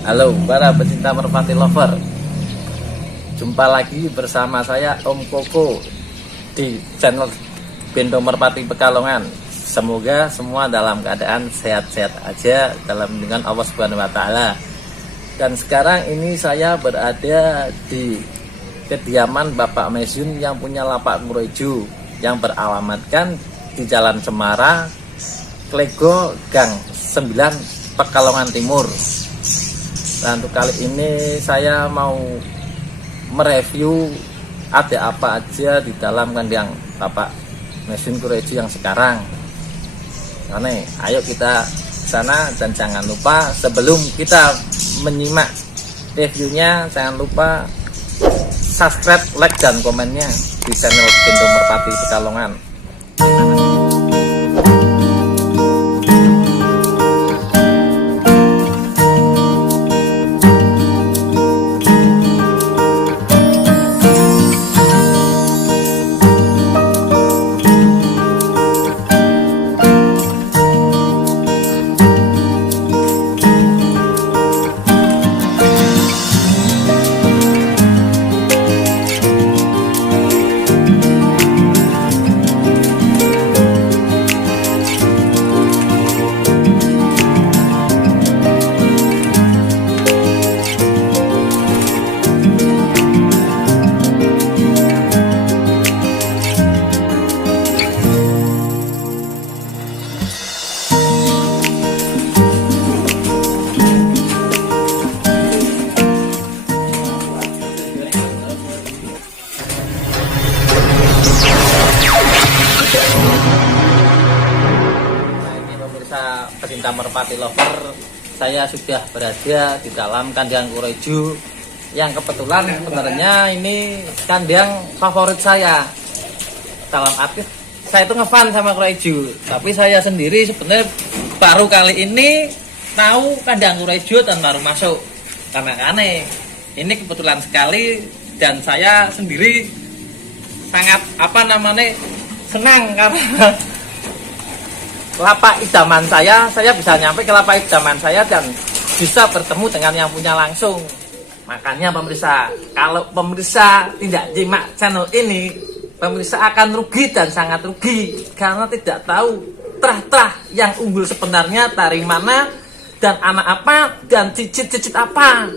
Halo para pecinta merpati lover, jumpa lagi bersama saya Om Koko di channel Bento Merpati Pekalongan. Semoga semua dalam keadaan sehat-sehat aja dalam lindungan Allah Subhanahu wa Ta'ala. Dan sekarang ini saya berada di kediaman Bapak Mesun yang punya lapak Kuroijo yang beralamatkan di Jalan Cemara, Klego, Gang 9, Pekalongan Timur. Nah, untuk kali ini saya mau mereview ada apa aja di dalam kandang Bapak Mesun Kuroijo yang sekarang. Nah, ayo kita sana, dan jangan lupa sebelum kita menyimak reviewnya, jangan lupa subscribe, like, dan komennya di channel Bento Merpati Pekalongan. Pecinta merpati lover, saya sudah berada di dalam kandang Kuroijo yang kebetulan sebenarnya ini kandang favorit saya. Dalam arti saya itu ngefan sama Kuroijo, tapi saya sendiri sebenarnya baru kali ini tahu kandang Kuroijo dan baru masuk. Karena aneh, ini kebetulan sekali dan saya sendiri sangat senang karena lapak idaman saya bisa nyampe ke lapak idaman saya dan bisa bertemu dengan yang punya langsung. Makanya pemirsa, kalau pemirsa tidak nyimak channel ini, pemirsa akan rugi dan sangat rugi karena tidak tahu terah-terah yang unggul sebenarnya dari mana dan anak apa dan cicit-cicit apa.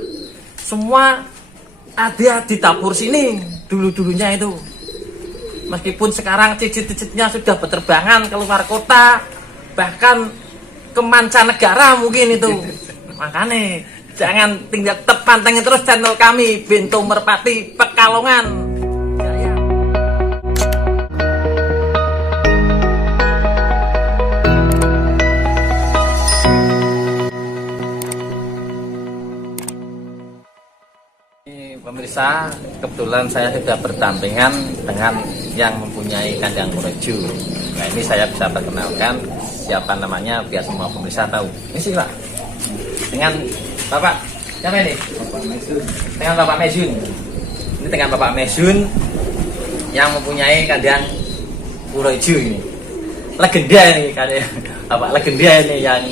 Semua ada di dapur sini dulu-dulunya itu. Meskipun sekarang cicit-cicitnya sudah berterbangan keluar kota, bahkan ke mancanegara mungkin itu. Makanya jangan tinggal pantengin terus channel kami Bento Merpati Pekalongan. Pemirsa, kebetulan saya sudah berdampingan dengan yang mempunyai kandang Kuroijo. Nah, ini saya bisa perkenalkan siapa namanya biar semua pemirsa tahu. Ini sih Pak, dengan Bapak siapa ini? Bapak Mesun. Dengan Bapak Mesun. Ini dengan Bapak Mesun yang mempunyai kandang Kuroijo ini. Legenda ini kandang Bapak, legenda ini yang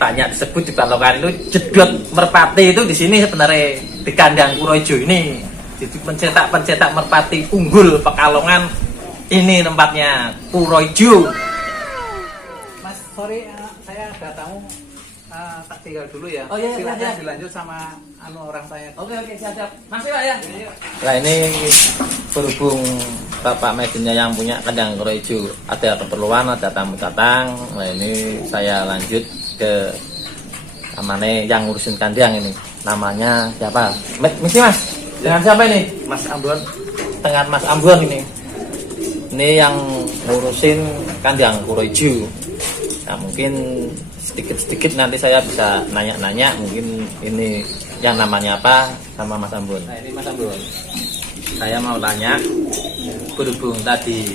banyak disebut di Pekalongan itu jedot merpati itu di sini sebenarnya di kandang Kuroijo ini. Jadi pencetak merpati unggul Pekalongan ini tempatnya Kuroijo. Mas, sorry, saya ada tamu, tak tinggal dulu ya. Oh iya, silakan ya. dilanjut sama orang saya. Oke, siap. Masih Pak ya. Nah, ini berhubung Bapak Mesunnya yang punya kandang Kuroijo ada keperluan, ada tamu datang. Nah, ini saya lanjut ke namanya yang ngurusin kandang ini. Namanya siapa? Misi Mas. Dengan siapa ini? Mas Ambon. Dengan Mas Ambon ini. Ini yang ngurusin kandang Kuroijo. Nah, mungkin sedikit-sedikit nanti saya bisa nanya-nanya mungkin ini yang namanya apa sama Mas Ambon. Nah, ini Mas Ambon. Saya mau tanya, berhubung tadi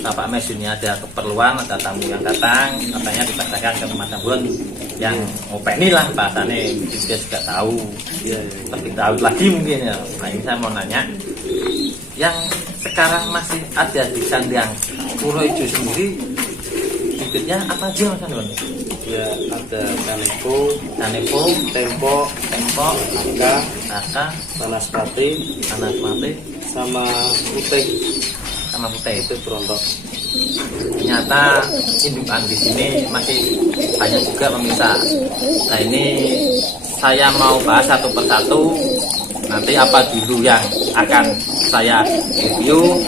Bapak Mesunnya ada keperluan, ada tamu yang datang, katanya dibacakan ke Mas Ambon yang ngopeni lah bahasanya, mungkin dia juga tahu, lebih tahu lagi mungkin ya. Nah, ini saya mau nanya, yang sekarang masih ada di kandang Kuroijo sendiri, bibitnya apa aja Mas Ambon? Ya ada kanebo, Kanebo, tempo, Tempo, aka, Aka, banaspati, Banaspati, sama putih. sama Putih. Itu berontok. Ternyata indukan di sini masih banyak juga pemirsa. Nah ini saya mau bahas satu persatu. Nanti apa dulu yang akan saya review,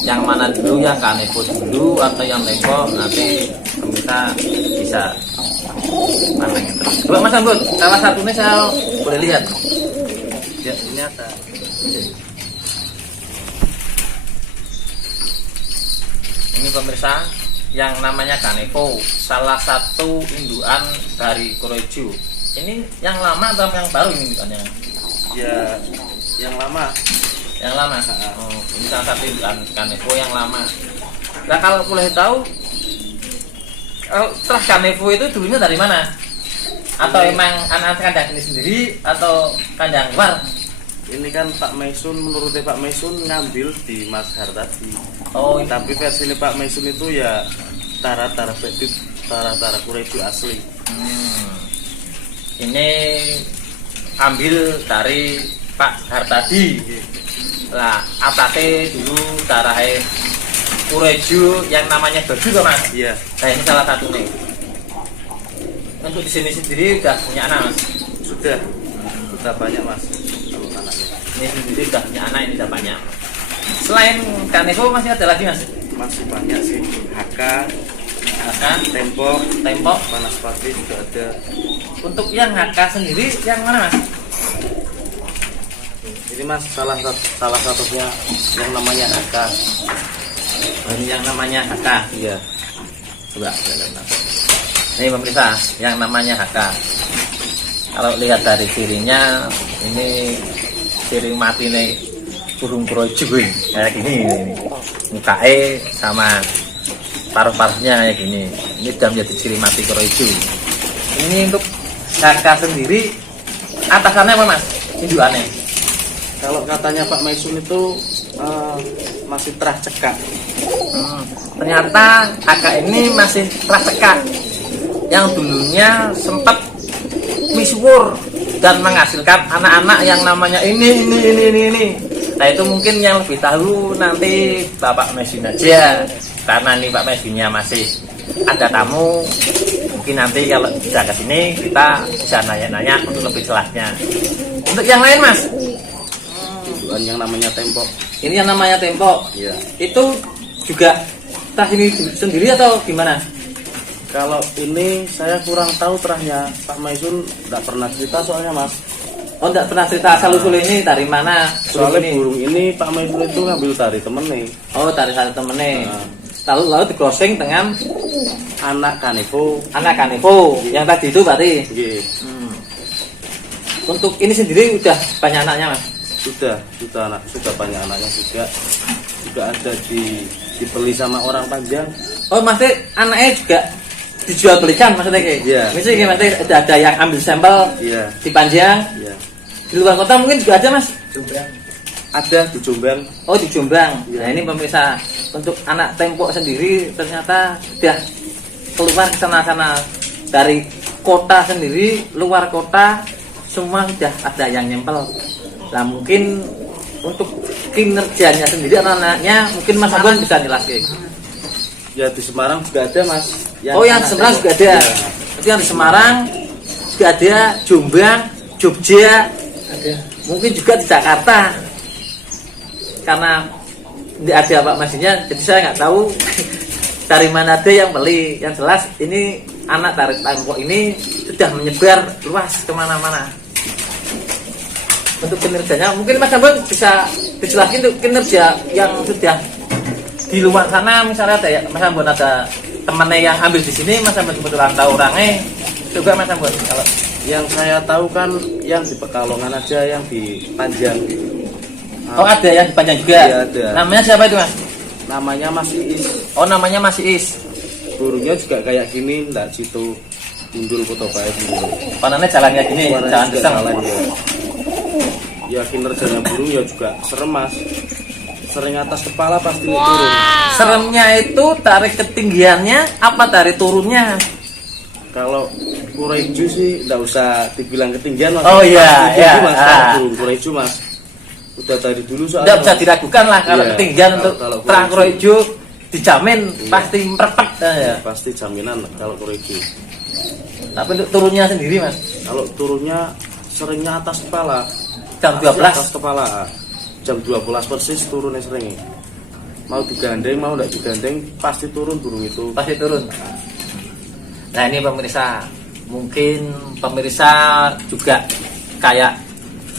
yang mana dulu, yang kanebo dulu atau yang tempo, nanti pemirsa bisa pantengin terus. Coba Mas Ambut, salah satunya saya boleh lihat. Ya ini ada. Ini pemirsa yang namanya kanebo, salah satu indukan dari Kuroiju. Ini yang lama atau yang baru ini indukannya? Ya yang lama. Yang lama. Oh, ini salah satu indukan kanebo yang lama. Nah kalau boleh tahu, terah kanebo itu dulunya dari mana? Atau emang anak kandang ini sendiri atau kandang luar? Ini kan Pak Maisun, menurutnya Pak Maisun ngambil di Mas Har tadi. Oh, Tapi versi ini Pak Maisun itu ya tara-tara bedit, tara-tara Kuroiju asli. Ini ambil dari Pak Hartadi. Lah, atasnya dulu tarahe Kuroiju yang namanya Baju toh Mas. Iya, Nah, ini salah satu nih. Untuk di sini sendiri udah punya anak Mas. sudah banyak Mas. Kalau anaknya Ini sendiri udah punya anak, ini udah banyak. Selain kanebo masih ada lagi Mas? masih banyak sih. Haka, Haka, tempo, tempo. banaspati juga ada. Untuk yang Haka sendiri yang mana Mas? Ini Mas salah satunya yang namanya Haka. Oh, ini yang namanya Haka. Iya. Coba lihat Mas. Ini pemirsa yang namanya Haka. Kalau lihat dari cirinya, ini ciri mati nih burung Kuroiju kayak gini. Mukanya sama paruh-paruhnya kayak gini. Ini sudah menjadi ciri mati Kuroiju. Ini untuk Haka sendiri atasannya apa Mas? Indukannya. Kalau katanya Pak Maisun itu masih terah cekak. Ternyata Haka ini masih praseka yang dulunya sempat misuwur dan menghasilkan anak-anak yang namanya ini. Nah itu mungkin yang lebih tahu nanti Bapak Mesin aja, karena ini Pak Mesinnya masih ada tamu. Mungkin nanti kalau bisa ke sini kita bisa nanya-nanya untuk lebih jelasnya. Untuk yang lain Mas, Indukan yang namanya tempo. ini yang namanya Tempo. Iya. Itu juga tas ini sendiri atau gimana? Kalau ini saya kurang tahu terahnya. Pak Maisun tidak pernah cerita soalnya Mas. Oh, enggak pernah cerita asal usul ini dari mana? Soalnya ini? burung ini Pak Maisun itu ngambil dari temennya. Oh, dari satu temennya. Nah. Lalu di-crossing dengan Anak kanebo. anak kanebo yang tadi itu berarti. Iya. Untuk ini sendiri udah banyak anaknya Mas? Sudah banyak anaknya juga ada dibeli sama orang Panjang. Oh, maksudnya anaknya juga dijual belikan maksudnya kayak? Iya. Misalnya maksudnya ada yang ambil sampel Iya. di Panjang, Iya. di luar kota mungkin juga ada Mas? Ada di Jombang. Oh, di Jombang. Iya. Nah ini pemirsa, untuk anak Tempo sendiri ternyata sudah keluar ke sana-sana dari kota sendiri, luar kota semua sudah ada yang nyempel. Nah mungkin untuk kinerjanya sendiri anak-anaknya mungkin Mas Agon bisa jelaskan. Ya di Semarang juga ada Mas. Oh yang di Semarang juga ada. Itu yang di Semarang juga ada, Jombang, Jogja, ada. Mungkin juga di Jakarta. Karena tidak ada Pak Masinya, jadi saya nggak tahu dari mana ada yang beli. Yang jelas ini anak dari Tempo ini sudah menyebar luas kemana-mana. Untuk kinerjanya mungkin Mas Ambon bisa dijelaskan untuk kinerja yang sudah di luar sana, misalnya ada ya Mas Ambon ada temannya yang ambil di sini, Mas Ambon kebetulan tahu orangnya, coba Mas Ambon kalau yang saya tahu kan yang di Pekalongan aja, yang di Panjang. oh ada yang di Panjang juga. Iya, ada. Namanya siapa itu Mas? Namanya Mas Iis. Oh namanya Mas Iis. Burungnya juga kayak gini, enggak situ gundul foto baik gitu. Panannya jalan kayak gini, Warnanya jalan juga pisang. jalan, ya. Ya kinerjanya burung ya juga serem Mas. Sering atas kepala pasti turun. Seremnya itu dari ketinggiannya apa dari turunnya? Kureju sih nggak usah dibilang ketinggian mas. Oh iya, Pasti tinggi, iya. mas, kalau burung Kureju mas. Udah dari dulu soalnya. Tidak bisa diragukan lah kalau Iya, ketinggian untuk kalau terang Kureju. Kureju dijamin Iya. pasti merepet ya. Pasti jaminan kalau Kureju. Tapi untuk turunnya sendiri mas, Kalau turunnya seringnya atas kepala. jam Pasti 12 atas kepala. Jam 12 persis turunnya sering. Mau digandeng mau nggak digandeng pasti turun burung itu. pasti turun. Nah ini pemirsa, mungkin pemirsa juga kayak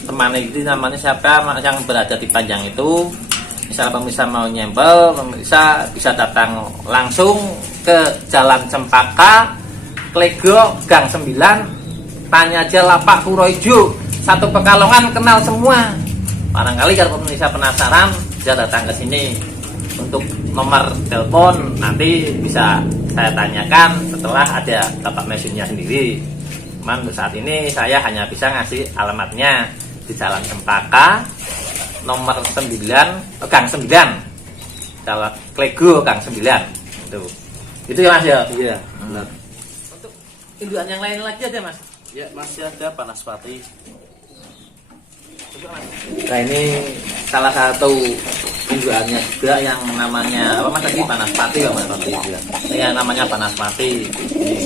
teman itu namanya siapa yang berada di Panjang itu. Misalnya pemirsa mau nyempel, pemirsa bisa datang langsung ke Jalan Cempaka, Klego, Gang 9. Tanya aja Lapak Kuroijo, satu Pekalongan kenal semua. Barangkali kalau pemirsa penasaran, bisa datang ke sini. Untuk nomor telepon nanti bisa saya tanyakan setelah ada Bapak mesinnya sendiri. Cuman untuk saat ini saya hanya bisa ngasih alamatnya di Jalan Cempaka, nomor 9, Gang 9, Jalan Klego, Gang 9. Itu ya mas ya. Iya, benar. Untuk indukan yang lain lagi ada mas. Ya masih ada Panaspati. Nah ini salah satu indukannya juga yang namanya apa mas tadi Panaspati ya mas. Iya. Ini yang namanya Panaspati. Ini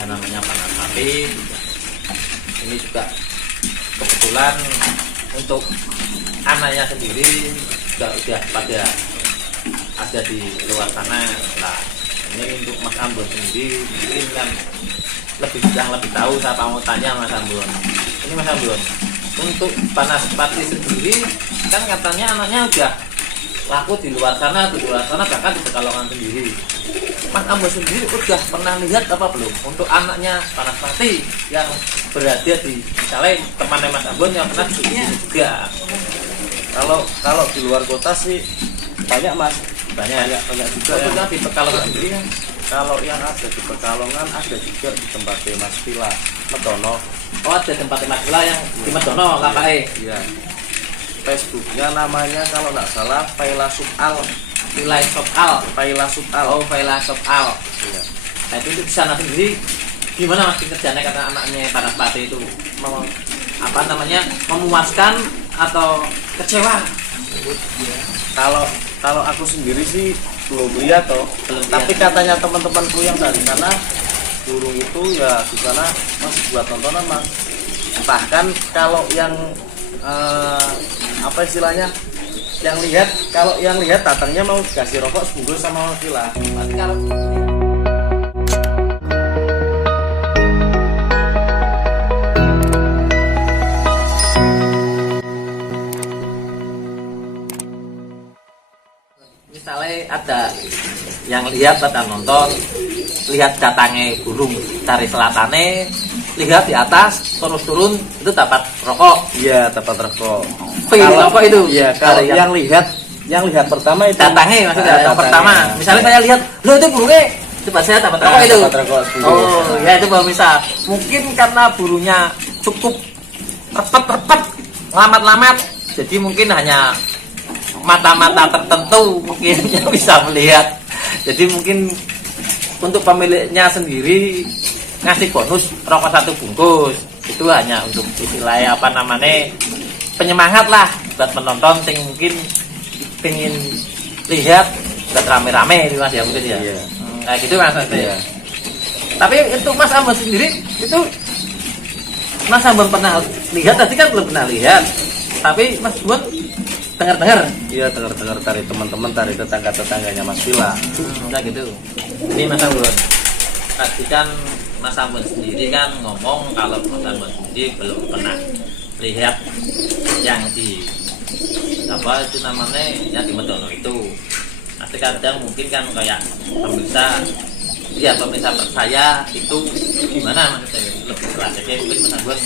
yang namanya Panaspati. Ini juga kebetulan untuk anaknya sendiri juga udah pada ada di luar sana. Nah ini untuk Mas Ambon sendiri mungkin kan lebih tahu, siapa mau tanya Mas Ambon. Ini Mas Ambon, untuk Panaspati sendiri kan katanya anaknya udah laku di luar sana bahkan di Pekalongan sendiri. Mas Ambon sendiri udah pernah lihat apa belum untuk anaknya Panaspati yang berada di misalnya temannya Mas Ambon yang pernah di sini juga? Kalau di luar kota sih banyak mas. Banyak juga untuk yang yang di Pekalongan sendiri kan. kalau yang ada di Pekalongan ada juga di tempat Mas Villa Medono. Oh ada tempat Mas Villa yang di Medono Lapae. Iya. Facebooknya namanya kalau nggak salah Faila Subal. Nilai Sopal. Faila Subal. Oh Faila Sopal. Iya. Nah itu di sana sendiri gimana mas kerjanya kata anaknya Panaspati itu mau apa namanya memuaskan atau kecewa? Kalau aku sendiri sih belum lihat toh. Belum Tapi lihat. katanya teman-temanku yang dari sana burung itu ya di sana masih buat tontonan mas. Bahkan kalau yang apa istilahnya kalau yang lihat datangnya mau dikasih rokok sebungkus sama Villa. Berarti kalau misalnya ada yang lihat ada nonton, lihat datangnya burung dari selatannya, lihat di atas terus turun itu dapat rokok. Iya dapat rokok. Pilih rokok itu. Iya kalau Dari yang lihat pertama itu datangnya maksudnya yang datangnya. pertama. Misalnya saya lihat, lo itu burungnya, coba saya dapat rokok itu. Dapat rokok sebungkus. Oh, ya itu baru bisa. Mungkin karena burunya cukup repet-repet, lamat-lamat, jadi mungkin hanya mata-mata tertentu mungkin yang bisa melihat. Jadi mungkin untuk pemiliknya sendiri ngasih bonus rokok 1 bungkus itu hanya untuk istilahnya apa namanya penyemangat lah buat penonton yang mungkin pengen lihat buat rame-rame itu mas ya mungkin ya. Iya. Kayak gitu mas. Iya. Tapi untuk Mas Ambon sendiri itu Mas Ambon pernah lihat tadi kan belum pernah lihat. Tapi Mas Ambon dengar-dengar. Iya dengar-dengar dari teman-teman dari tetangga-tetangganya Mas Villa. Udah gitu. Ini Mas Ambon. Tadi kan Mas Ambon sendiri kan ngomong kalau Mas Ambon sendiri belum pernah lihat yang di apa itu namanya yang di Medono itu. Nanti kadang mungkin kan kayak pemirsa percaya itu gimana maksudnya lebih selanjutnya mungkin Mas Ambon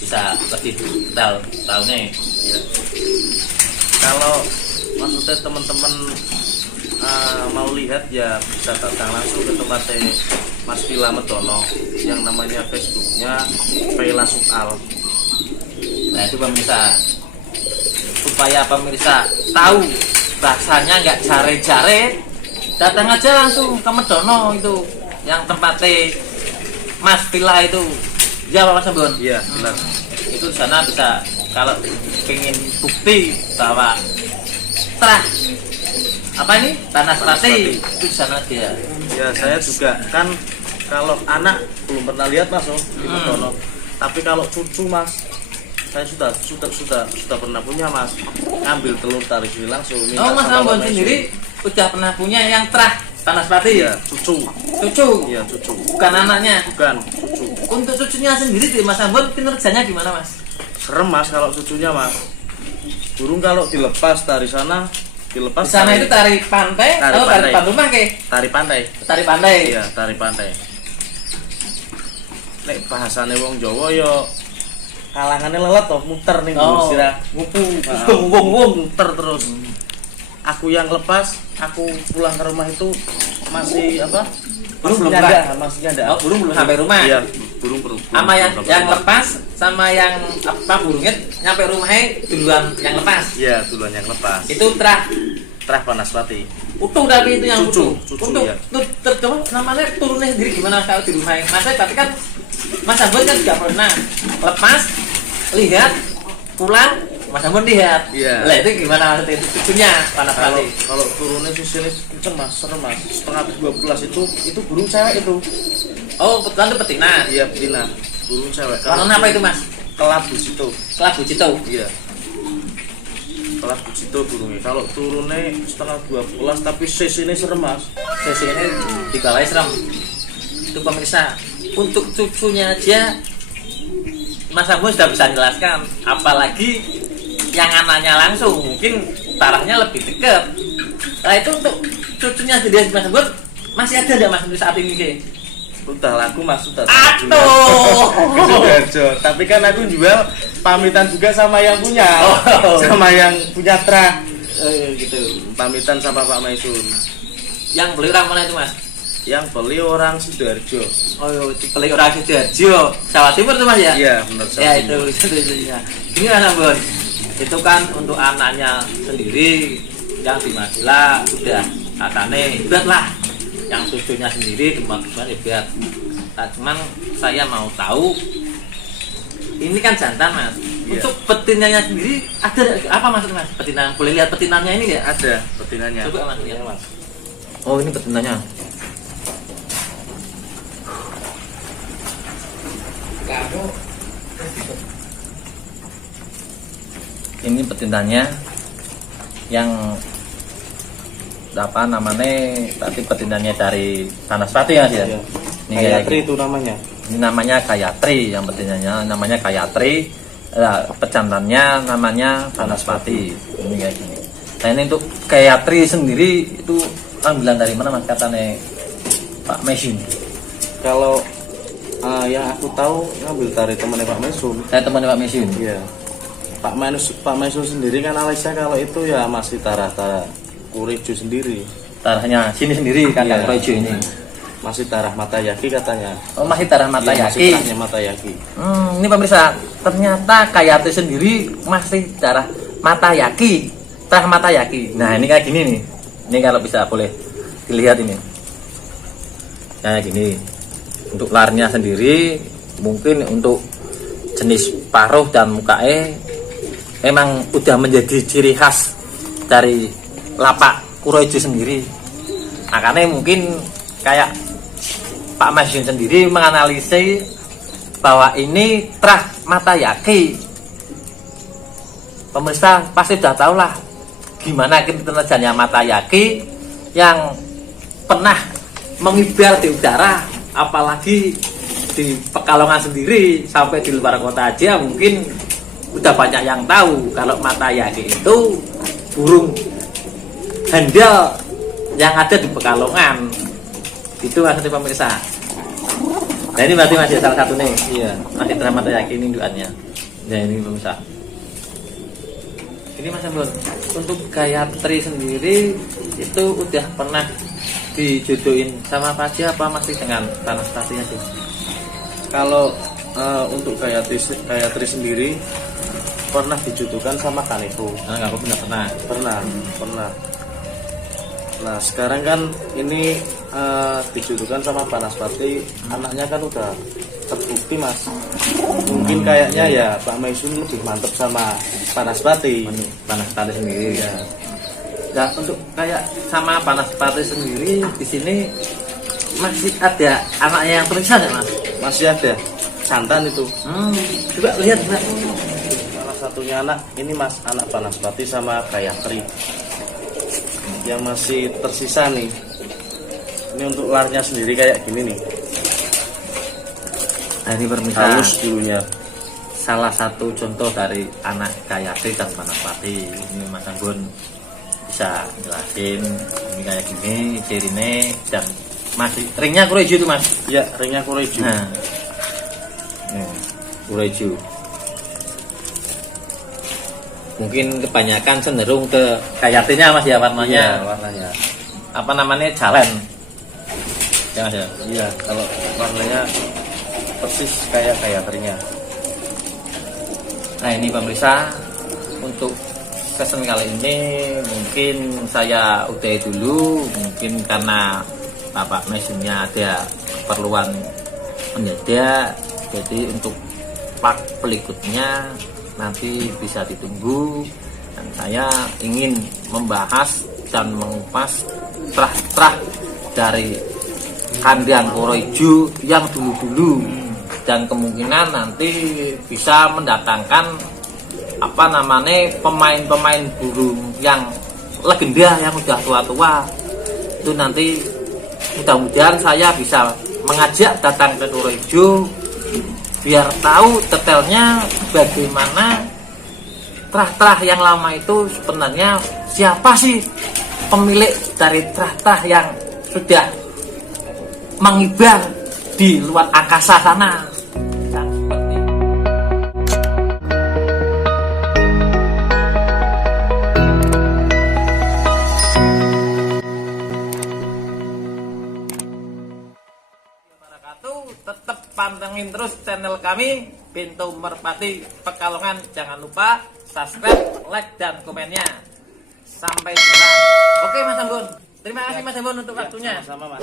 bisa lebih tahu nih. Kalau maksudnya teman-teman mau lihat ya bisa datang langsung ke tempatnya Mas Villa Medono yang namanya Facebooknya Faila Subal. Nah itu pemirsa, supaya pemirsa tahu bahasanya nggak jare-jare, datang aja langsung ke Medono itu yang tempatnya Mas Villa itu, ya Pak Mas Ambon? Iya, benar. Itu di sana bisa kalau pengen bukti bahwa terah apa ini Banaspati itu di sana dia. Ya saya juga kan kalau anak belum pernah lihat Mas di Medono. Tapi kalau cucu Mas, saya sudah pernah punya Mas. Ngambil telur tarik ini langsung. Oh Mas Ambon sendiri udah pernah punya yang terah Banaspati? Iya, cucu. Cucu? Iya, cucu. Bukan anaknya? Bukan, cucu. Untuk cucunya sendiri di Mas Ambon kinerjanya gimana Mas? Serem Mas kalau cucunya Mas. Burung kalau dilepas dari sana, dilepas Di sana itu tari pantai Tari atau tari pantai. depan rumah ke? tari pantai. Tari pantai. Iya, tari pantai. Nek bahasane wong Jawa yo kalangane lelet toh muter ning Oh, sirah. ngupu, Wong muter terus. Aku yang lepas, aku pulang ke rumah itu masih apa? Burung belum nyanda, lepas. masih nyanda. Oh, burung belum sampai rumah. Iya, burung belum. Sama yang belum sampai rumah. lepas sama yang apa burungnya nyampe rumahnya duluan yang lepas. Iya, duluan yang lepas. Itu terah Terah Banaspati. utuh tapi itu yang Cucu, utuh. cucu, Utuh. ya. Coba namanya turunnya sendiri gimana kalau di rumah Mas? Berarti kan Mas Ambon kan juga pernah lepas, lihat, pulang, Mas Ambon lihat. Iya. Lah itu gimana maksudnya itu cucunya Kalau Banaspati? kalau turunnya sini kenceng Mas, serem Mas. Setengah 12 itu burung cewek itu. Oh, kebetulan itu betina. Iya, betina. Burung cewek. Warna apa itu Mas? Kelabu situ. Kelabu cito. Iya. Kelabu situ burungnya. Kalau turunnya setengah 12 tapi sesine serem Mas. Sesi ini di balai seram. Itu pemirsa, untuk cucunya aja Mas Ambon sudah bisa jelaskan, apalagi yang anaknya langsung mungkin tarahnya lebih dekat. Nah itu untuk cucunya sendiri Mas Ambon masih ada nggak Mas untuk saat ini Ki? Udah laku Mas, sudah Atuh. ke Sidoarjo. Tapi kan aku jual pamitan juga sama yang punya. Oh. Sama yang punya trah. Gitu. Pamitan sama Pak Maisun. Yang beli orang mana itu Mas? Yang beli orang Sidoarjo. Oh, beli orang Sidoarjo, Jawa Timur tuh Mas ya? Iya, benar Ya itu ya. Ini Mas Ambon, itu kan untuk anaknya sendiri yang di Madura udah katanya hebat lah. Yang cucunya sendiri kemampuan hebat. Nah, cuman saya mau tahu, ini kan jantan Mas. Iya. Untuk betinanya sendiri ada apa maksudnya Mas? Betina, boleh lihat betinanya ini ya? Ada betinanya. Coba Mas lihat Mas. Oh ini betinanya. Ini betinanya yang apa namanya tadi betinanya dari Banaspati ya Mas ya? Iya. Ini kayak Gayatri itu namanya. ini namanya Gayatri, yang betinanya namanya Gayatri, pejantannya namanya Banaspati. Ini kayak gini. Nah ini untuk Gayatri sendiri itu ambilan dari mana Mas katanya Pak Mesin? Kalau yang aku tahu ngambil dari temannya Pak Maisun. Saya temannya Pak Mesin. Iya. Pak Maisun sendiri kan analisa kalau itu ya masih tarah-tarah Kurejo sendiri. Tarahnya sini sendiri kan Iya. Kang Rojo ini. Masih tarah Matayaki katanya. Oh masih tarah mata Iya, masih yaki. tarahnya Matayaki. Ini pemirsa, ternyata Gayatri sendiri masih darah mata yaki, tarah mata yaki. Nah ini kayak gini nih, ini kalau bisa boleh dilihat ini, kayak gini. Untuk larnya sendiri, mungkin untuk jenis paruh dan mukae, memang udah menjadi ciri khas dari lapak Kuroijo sendiri. Makanya mungkin kayak Pak Masyun sendiri menganalisis bahwa ini terah mata yaki. Pemirsa pasti sudah tahu lah gimana kinerjanya mata yaki yang pernah mengibar di udara, apalagi di Pekalongan sendiri sampai di luar kota aja mungkin udah banyak yang tahu kalau mata yaki itu burung handal yang ada di Pekalongan. Itu maksudnya pemirsa. Nah ini berarti masih salah satu nih. Iya. Masih terama yakin indukannya. Nah ini pemirsa. Ini Mas Ambon, untuk Gayatri sendiri itu udah pernah dijodohin sama Pak Haji apa masih dengan Banaspati aja? Kalau untuk Gayatri sendiri pernah dijodohkan sama Kaneko. Nah, nggak pernah. Pernah. Nah sekarang kan ini dijodohkan sama Banaspati, anaknya kan udah terbukti mas. Mungkin kayaknya ya Pak Maisun lebih mantep sama Banaspati. Banaspati sendiri. Ya. Nah, untuk kayak sama Banaspati sendiri di sini masih ada anaknya yang tulisan ya mas? Masih ada santan itu. Coba lihat mas. Salah satunya anak ini mas, anak Banaspati sama Gayatri yang masih tersisa nih. Ini untuk larnya sendiri kayak gini nih. Nah ini pemirsa, Halus dulunya. salah satu contoh dari anak Gayatri dan Banaspati. Ini Mas Anggun bisa jelasin ini kayak gini cirine dan masih ringnya kureju itu mas. Ya ringnya kureju. Nah, kureju. Mungkin kebanyakan cenderung ke Gayatrinya mas ya warnanya. Iya, warnanya. Apa namanya jalen. Ya mas ya. Iya, kalau warnanya persis kayak Gayatrinya. Nah ini pemirsa, untuk season kali ini mungkin saya udahi dulu, mungkin karena Bapak Mesinnya ada keperluan mendadak, jadi untuk part berikutnya nanti bisa ditunggu, dan saya ingin membahas dan mengupas terah-terah dari kandang Kureju yang dulu-dulu, dan kemungkinan nanti bisa mendatangkan apa namanya pemain-pemain burung yang legenda yang udah tua-tua itu. Nanti mudah-mudahan saya bisa mengajak datang ke Kureju biar tahu detailnya bagaimana terah-terah yang lama itu sebenarnya siapa sih pemilik dari terah-terah yang sudah mengibar di luar angkasa sana. Tetap pantengin terus channel kami Pintu Merpati Pekalongan. Jangan lupa subscribe, like, dan komennya. Sampai jumpa. Oke Mas Ambon, terima kasih Mas Ambon untuk waktunya. Sama-sama mas.